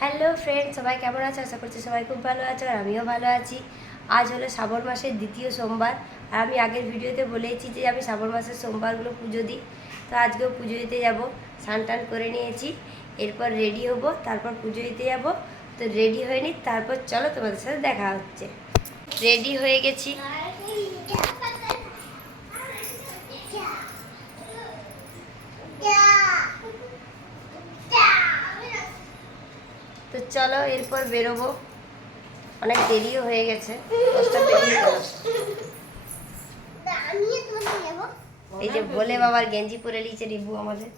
Hello friend, সবাই কেমন আছো? আশা করছি সবাই খুব ভালো আছো আর আমিও ভালো আছি। আজ হলো শ্রাবণ মাসের দ্বিতীয় সোমবার। আর আমি আগের ভিডিওতে বলেছি যে আমি শ্রাবণ মাসের সোমবারগুলো পুজো দিই। তো আজকেও পুজো দিতে যাবো। স্নান টান করে নিয়েছি, এরপর রেডি হব, তারপর পুজো দিতে যাব। তো রেডি হয়ে নি, তারপর চলো তোমাদের সাথে দেখা হচ্ছে। রেডি হয়ে গেছি। তো চলো এরপর বেরোবো, অনেক দেরিও হয়ে গেছে, 10টা বেরিয়ে গেল। এই যে ভোলে বাবার গেঞ্জি পরে নিয়েছে রিবু আমাদের।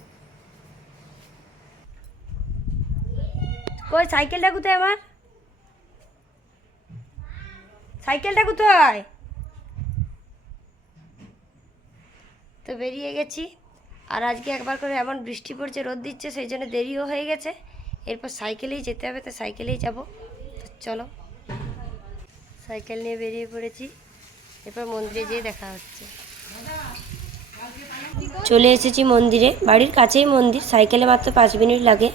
কই সাইকেলটা কোথায়? আমার সাইকেলটা কোথায়? তো বেরিয়ে গেছি। আর আজকে একবার করে এমন বৃষ্টি পড়ছে, রোদ দিচ্ছে, সেই জন্য দেরিও হয়ে গেছে। এরপর সাইকেলেই যেতে হবে, তো সাইকেলেই যাব। তো চলো, সাইকেল নিয়ে বেরিয়ে পড়েছি। এরপর মন্দিরে যেয়ে দেখা হচ্ছে। চলে এসেছি মন্দিরে, বাড়ির কাছেই মন্দির, সাইকেলে মাত্র 5 মিনিট লাগে।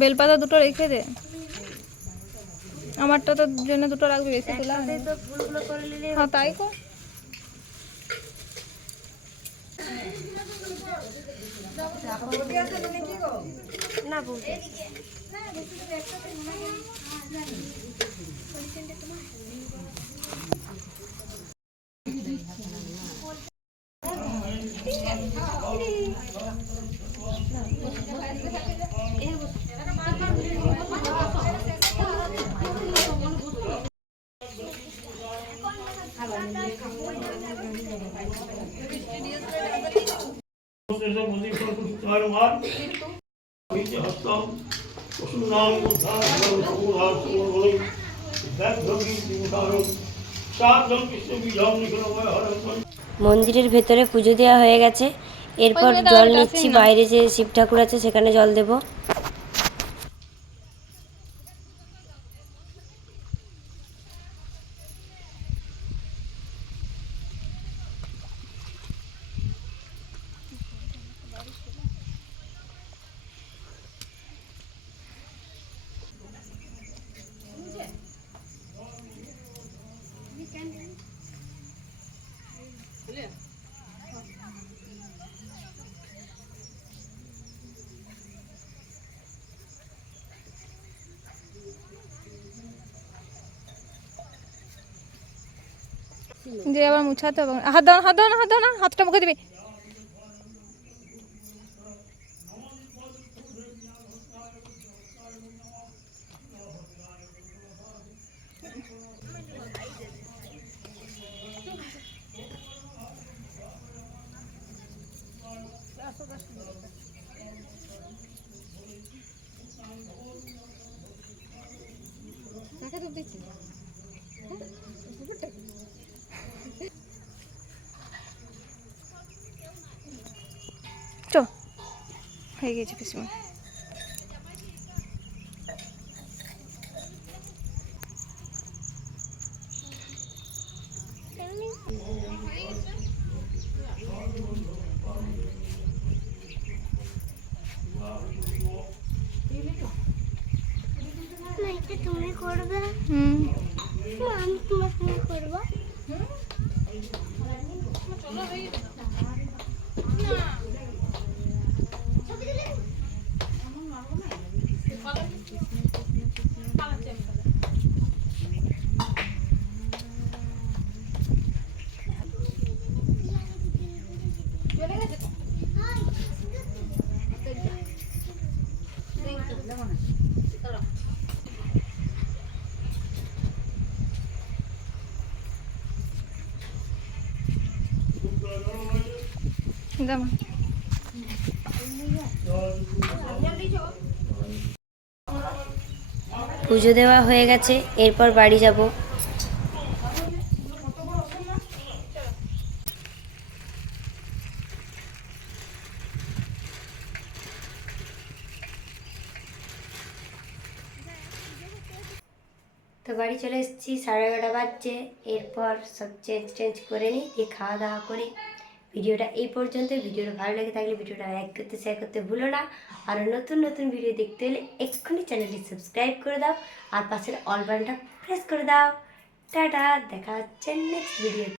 বেলপাতা দুটো রেখে দে, আমারটা তো জন্য দুটো রাখবি, বেশি তোলা হয়নি। হ্যাঁ তাই কর। না বলতে মন্দিরের ভেতরে পুজো দেওয়া হয়ে গেছে। এরপর জল নিচ্ছি, বাইরে যে শিব ঠাকুর আছে সেখানে জল দেব। যে আবার মুছাতে হবে। হাত দাও, হাত দাও না, হাত দাও না, হাতটা মুখে দিবি। চ হয়ে গেছে পিসমা। তুমি করবে? আমি তোমার সঙ্গে করবো। জামা পুজো দেওয়া হয়ে গেছে, এরপর বাড়ি যাব। তো বাড়ি চলে এসেছি, 11:30 বাজছে। এরপর সব চেঞ্জ করে নিই, দিয়ে খাওয়া দাওয়া করি। ভিডিওটা এই পর্যন্ত। ভিডিওটা ভালো লেগে থাকলে ভিডিওটা লাইক করতে, শেয়ার করতে ভুলো না। আর নতুন নতুন ভিডিও দেখতে হলে এক্ষুনি চ্যানেলটি সাবস্ক্রাইব করে দাও আর পাশের অল বাটনটা প্রেস করে দাও। টাটা, দেখা হচ্ছে নেক্সট ভিডিও।